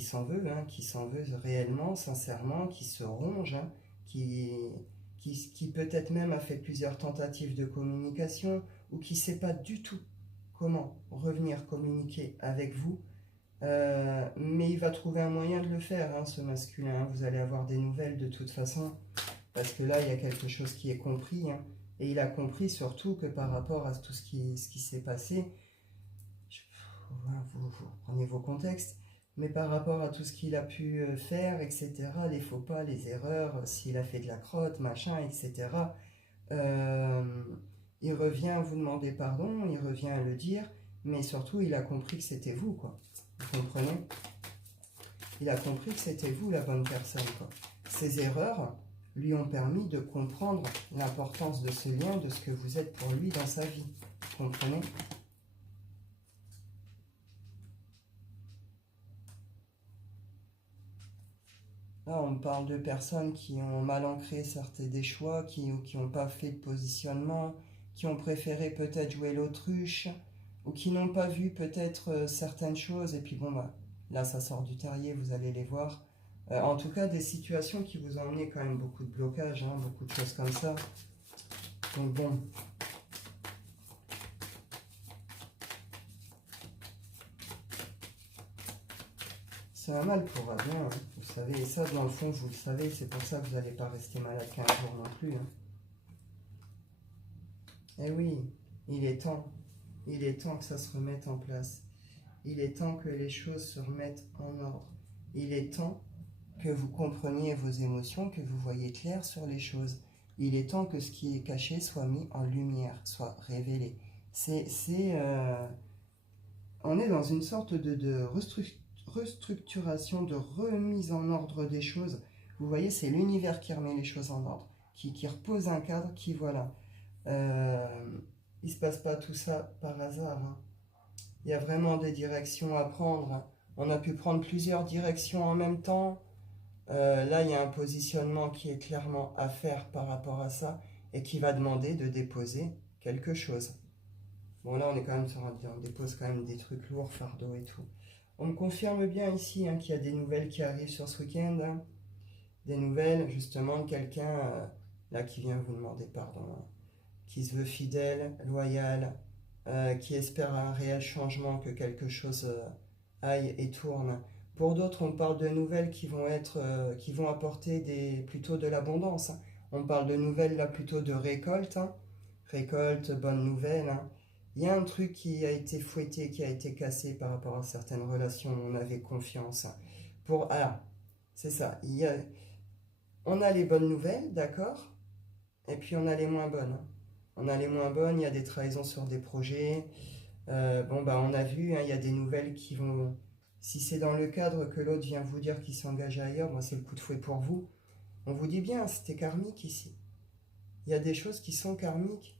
s'en veut, hein, qui s'en veut réellement, sincèrement, qui se ronge, hein, qui peut-être même a fait plusieurs tentatives de communication ou qui ne sait pas du tout comment revenir communiquer avec vous. Mais il va trouver un moyen de le faire, hein, ce masculin. Hein. Vous allez avoir des nouvelles de toute façon, parce que là, il y a quelque chose qui est compris. Hein, et il a compris surtout que par rapport à tout ce qui s'est passé, vous prenez vos contextes, mais par rapport à tout ce qu'il a pu faire, etc., les faux pas, les erreurs, s'il a fait de la crotte, machin, etc., il revient vous demander pardon, il revient le dire, mais surtout, il a compris que c'était vous, quoi. Vous comprenez? Il a compris que c'était vous la bonne personne, quoi. Ces erreurs lui ont permis de comprendre l'importance de ce lien, de ce que vous êtes pour lui dans sa vie. Vous comprenez? Là, on parle de personnes qui ont mal ancré certains des choix, qui n'ont pas fait de positionnement, qui ont préféré peut-être jouer l'autruche, ou qui n'ont pas vu peut-être certaines choses, et puis bon, bah, là, ça sort du terrier, vous allez les voir. En tout cas, des situations qui vous ont amené quand même beaucoup de blocages, hein, beaucoup de choses comme ça. Donc bon. C'est un mal pour un bien, hein, vous savez, et ça, dans le fond, vous le savez, c'est pour ça que vous n'allez pas rester malade 15 jours non plus. Hein. Eh oui, il est temps. Il est temps que ça se remette en place. Il est temps que les choses se remettent en ordre. Il est temps que vous compreniez vos émotions, que vous voyez clair sur les choses. Il est temps que ce qui est caché soit mis en lumière, soit révélé. On est dans une sorte de restructuration, de remise en ordre des choses. Vous voyez, c'est l'univers qui remet les choses en ordre, qui repose un cadre, qui voilà. Il ne se passe pas tout ça par hasard. Hein. Il y a vraiment des directions à prendre. Hein. On a pu prendre plusieurs directions en même temps. Là, il y a un positionnement qui est clairement à faire par rapport à ça et qui va demander de déposer quelque chose. Bon, là, on est quand même on dépose quand même des trucs lourds, fardeaux et tout. On me confirme bien ici hein, qu'il y a des nouvelles qui arrivent sur ce week-end. Hein. Des nouvelles, justement, de quelqu'un là qui vient vous demander pardon. Hein. Qui se veut fidèle, loyal, qui espère un réel changement, que quelque chose aille et tourne. Pour d'autres, on parle de nouvelles qui vont apporter plutôt de l'abondance. Hein. On parle de nouvelles là plutôt de récolte, hein. Récolte, bonne nouvelle. Hein. Il y a un truc qui a été fouetté, qui a été cassé par rapport à certaines relations où on avait confiance. Hein. C'est ça. On a les bonnes nouvelles, d'accord, et puis on a les moins bonnes. Hein. On a les moins bonnes, il y a des trahisons sur des projets. On a vu, hein, il y a des nouvelles qui vont... Si c'est dans le cadre que l'autre vient vous dire qu'il s'engage ailleurs, moi c'est le coup de fouet pour vous. On vous dit bien, c'était karmique ici. Il y a des choses qui sont karmiques.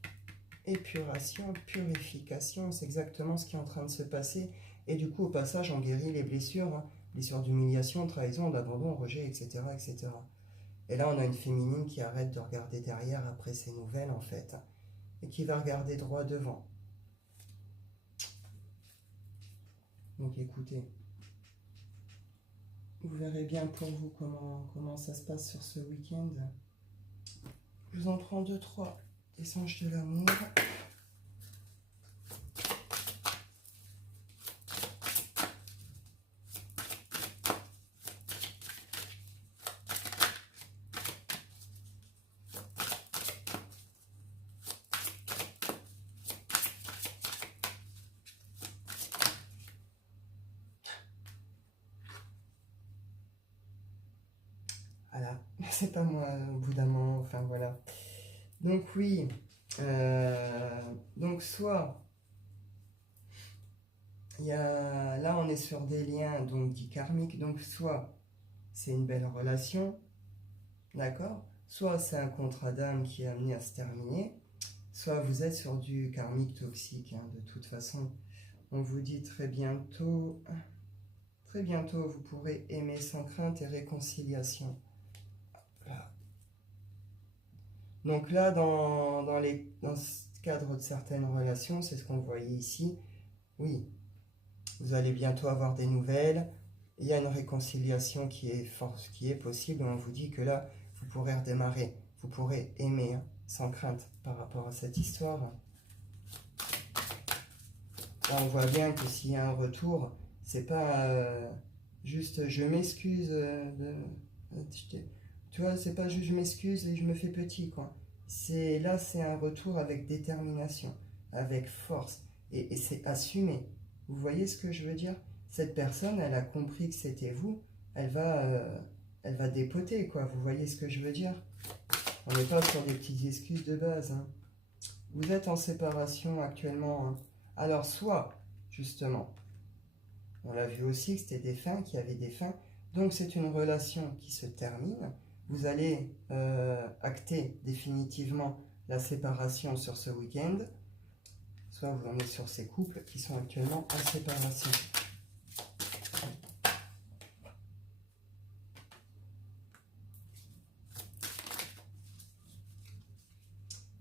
Épuration, purification, c'est exactement ce qui est en train de se passer. Et du coup, au passage, on guérit les blessures, hein, blessures d'humiliation, trahison, d'abandon, rejet, etc., etc. Et là, on a une féminine qui arrête de regarder derrière après ces nouvelles, en fait, et qui va regarder droit devant. Donc écoutez, vous verrez bien pour vous comment ça se passe sur ce week-end. Je vous en prends 2-3 des anges de l'amour. Voilà, c'est pas moi au bout d'un moment, enfin voilà. Donc oui, donc soit, là on est sur des liens donc dits karmiques, donc soit c'est une belle relation, d'accord, soit c'est un contrat d'âme qui est amené à se terminer, soit vous êtes sur du karmique toxique, hein, de toute façon. On vous dit très bientôt, vous pourrez aimer sans crainte et réconciliation. Voilà. Donc là, dans ce cadre de certaines relations, c'est ce qu'on voyait ici. Oui, vous allez bientôt avoir des nouvelles. Il y a une réconciliation qui est possible. On vous dit que là, vous pourrez redémarrer. Vous pourrez aimer, hein, sans crainte par rapport à cette histoire. Là, on voit bien que s'il y a un retour, c'est pas juste je m'excuse tu vois, c'est pas juste je m'excuse et je me fais petit, quoi. Là, c'est un retour avec détermination, avec force, et c'est assumé. Vous voyez ce que je veux dire? Cette personne, elle a compris que c'était vous, elle va, euh, elle va dépoter, quoi. Vous voyez ce que je veux dire? On n'est pas sur des petites excuses de base, hein. Vous êtes en séparation actuellement, hein. Alors, soit, justement, on l'a vu aussi que c'était des fins, qu'il y avait des fins. Donc c'est une relation qui se termine. Vous allez acter définitivement la séparation sur ce week-end. Soit vous en êtes sur ces couples qui sont actuellement en séparation.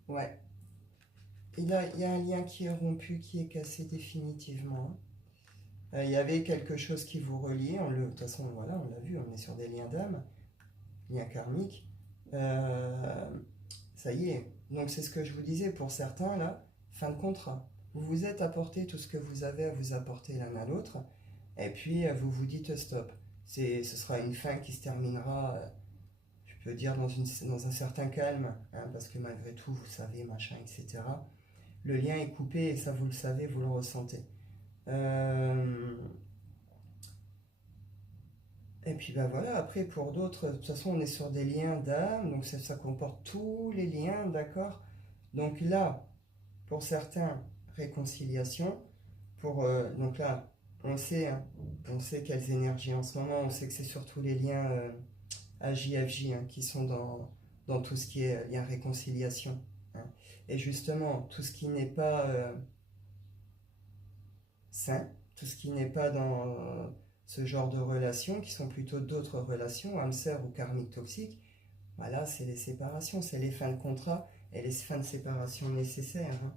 Ouais. Il y a un lien qui est rompu, qui est cassé définitivement. Il y avait quelque chose qui vous reliait. De toute façon, voilà, on l'a vu, on est sur des liens d'âme, liens karmiques. Ça y est. Donc c'est ce que je vous disais pour certains, là, fin de contrat. Vous vous êtes apporté tout ce que vous avez à vous apporter l'un à l'autre, et puis vous vous dites stop. Ce sera une fin qui se terminera, je peux dire, dans un certain calme, hein, parce que malgré tout, vous savez, machin, etc. Le lien est coupé, et ça vous le savez, vous le ressentez. Et puis ben voilà, après pour d'autres, de toute façon on est sur des liens d'âme, donc ça comporte tous les liens, d'accord? Donc là, pour certains, réconciliation. Donc là, on sait, hein, on sait quelles énergies en ce moment, on sait que c'est surtout les liens AJFJ, hein, qui sont dans tout ce qui est lien réconciliation, hein. Et justement, tout ce qui n'est pas sain, tout ce qui n'est pas dans ce genre de relations, qui sont plutôt d'autres relations, âme sœur ou karmique toxique, voilà, c'est les séparations, c'est les fins de contrat et les fins de séparation nécessaires, hein.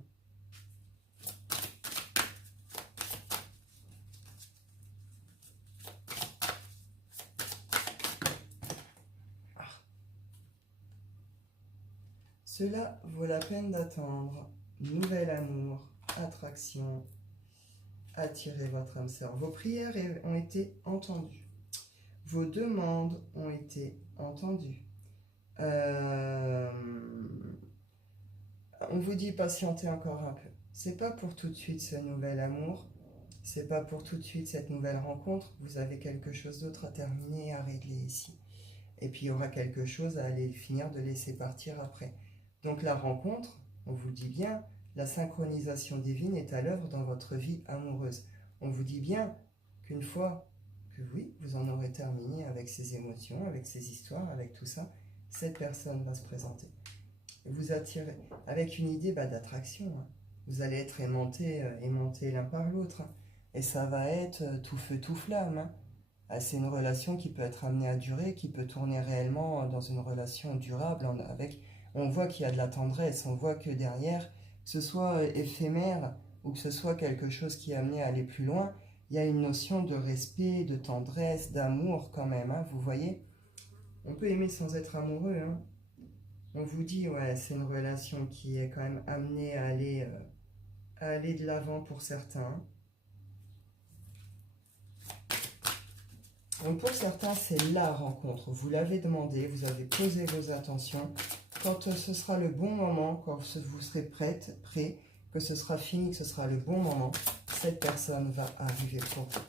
Cela vaut la peine d'attendre. Nouvel amour, attraction, attirez votre âme sœur. Vos prières ont été entendues. Vos demandes ont été entendues. On vous dit patientez encore un peu. C'est pas pour tout de suite ce nouvel amour. C'est pas pour tout de suite cette nouvelle rencontre. Vous avez quelque chose d'autre à terminer et à régler ici. Et puis il y aura quelque chose à aller finir de laisser partir après. Donc la rencontre, on vous dit bien, la synchronisation divine est à l'œuvre dans votre vie amoureuse. On vous dit bien qu'une fois que oui, vous en aurez terminé avec ces émotions, avec ces histoires, avec tout ça, cette personne va se présenter. Et vous attirez avec une idée d'attraction, hein. Vous allez être aimantés l'un par l'autre, hein. Et ça va être tout feu, tout flamme, hein. C'est une relation qui peut être amenée à durer, qui peut tourner réellement dans une relation durable avec. On voit qu'il y a de la tendresse, on voit que derrière, que ce soit éphémère ou que ce soit quelque chose qui est amené à aller plus loin, il y a une notion de respect, de tendresse, d'amour quand même, hein, vous voyez. On peut aimer sans être amoureux, hein. On vous dit, ouais, c'est une relation qui est quand même amenée à aller de l'avant pour certains. Donc pour certains, c'est la rencontre. Vous l'avez demandé, vous avez posé vos intentions. Quand ce sera le bon moment, quand vous serez prêt, que ce sera fini, que ce sera le bon moment, cette personne va arriver pour vous.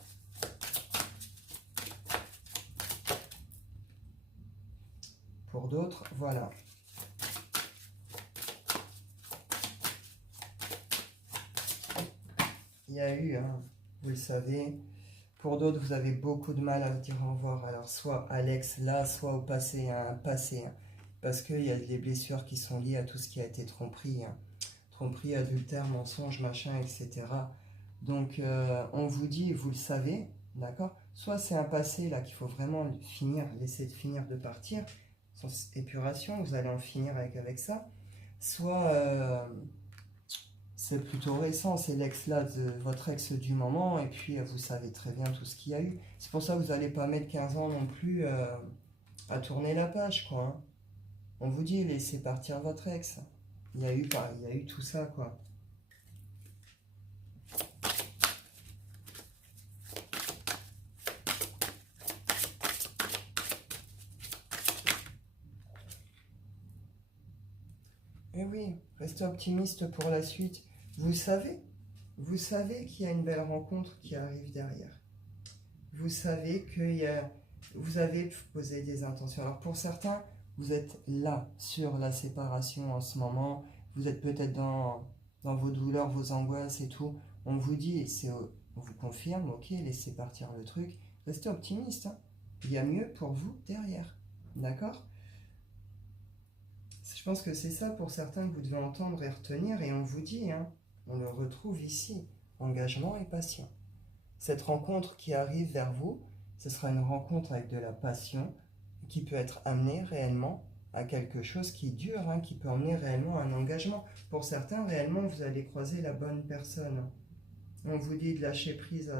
Pour d'autres, voilà. Il y a eu, hein, vous le savez. Pour d'autres, vous avez beaucoup de mal à dire au revoir. Alors, soit à l'ex, là, soit au passé, hein, passé. Hein, parce qu'il y a des blessures qui sont liées à tout ce qui a été tromperie. Hein, tromperie, adultère, mensonge, machin, etc. Donc, on vous dit, vous le savez, d'accord? Soit c'est un passé, là, qu'il faut vraiment finir, laisser finir de partir. sans épuration, vous allez en finir avec ça. Soit c'est plutôt récent, c'est l'ex là, votre ex du moment, et puis vous savez très bien tout ce qu'il y a eu. C'est pour ça que vous n'allez pas mettre 15 ans non plus à tourner la page, quoi. Hein. On vous dit, laissez partir votre ex. Il y a eu tout ça, quoi. Et oui, restez optimiste pour la suite. Vous savez, vous savez qu'il y a une belle rencontre qui arrive derrière. Vous savez vous avez posé des intentions. Alors pour certains, vous êtes là sur la séparation en ce moment. Vous êtes peut-être dans vos douleurs, vos angoisses et tout. On vous dit, on vous confirme, ok, laissez partir le truc. Restez optimiste. Hein. Il y a mieux pour vous derrière. D'accord? Je pense que c'est ça pour certains que vous devez entendre et retenir. Et on vous dit, hein, on le retrouve ici. Engagement et passion. Cette rencontre qui arrive vers vous, ce sera une rencontre avec de la passion qui peut être amenée réellement à quelque chose qui dure, hein, qui peut emmener réellement à un engagement. Pour certains, réellement, vous allez croiser la bonne personne. On vous dit de lâcher prise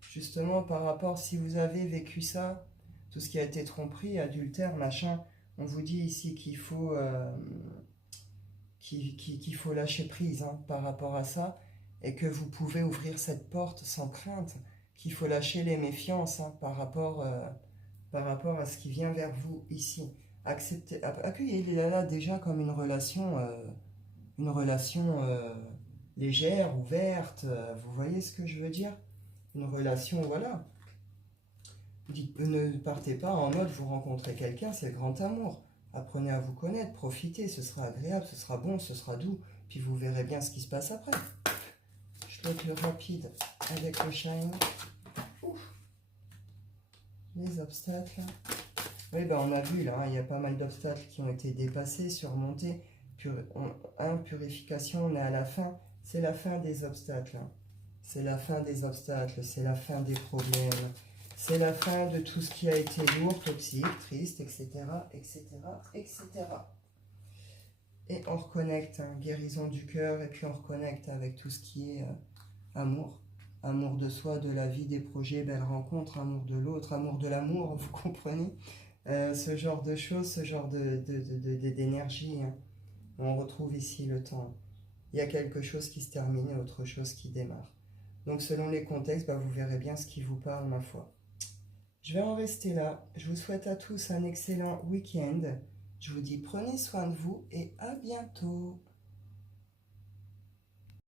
justement par rapport, si vous avez vécu ça, tout ce qui a été tromperie, adultère, machin, on vous dit ici qu'il faut, qu'il faut lâcher prise hein, par rapport à ça, et que vous pouvez ouvrir cette porte sans crainte, qu'il faut lâcher les méfiances hein, par rapport à ce qui vient vers vous ici. Accueillez-les là déjà comme une relation légère, ouverte, vous voyez ce que je veux dire? Une relation, voilà. Ne partez pas en mode vous rencontrez quelqu'un, c'est le grand amour. Apprenez à vous connaître, profitez, ce sera agréable, ce sera bon, ce sera doux, puis vous verrez bien ce qui se passe après. Je peux être le rapide avec le shine. Ouf. Les obstacles. Oui, ben on a vu là, il y a pas mal d'obstacles qui ont été dépassés, surmontés. Purification, on est à la fin. C'est la fin des obstacles. Hein. C'est la fin des obstacles, c'est la fin des problèmes. C'est la fin de tout ce qui a été lourd, toxique, triste, etc., etc., etc. Et on reconnecte, hein, guérison du cœur, et puis on reconnecte avec tout ce qui est amour. Amour de soi, de la vie, des projets, belles rencontres, amour de l'autre, amour de l'amour, vous comprenez ce genre de choses, ce genre d'énergie. Hein. On retrouve ici le temps. Il y a quelque chose qui se termine et autre chose qui démarre. Donc selon les contextes, bah, vous verrez bien ce qui vous parle, ma foi. Je vais en rester là. Je vous souhaite à tous un excellent week-end. Je vous dis prenez soin de vous et à bientôt.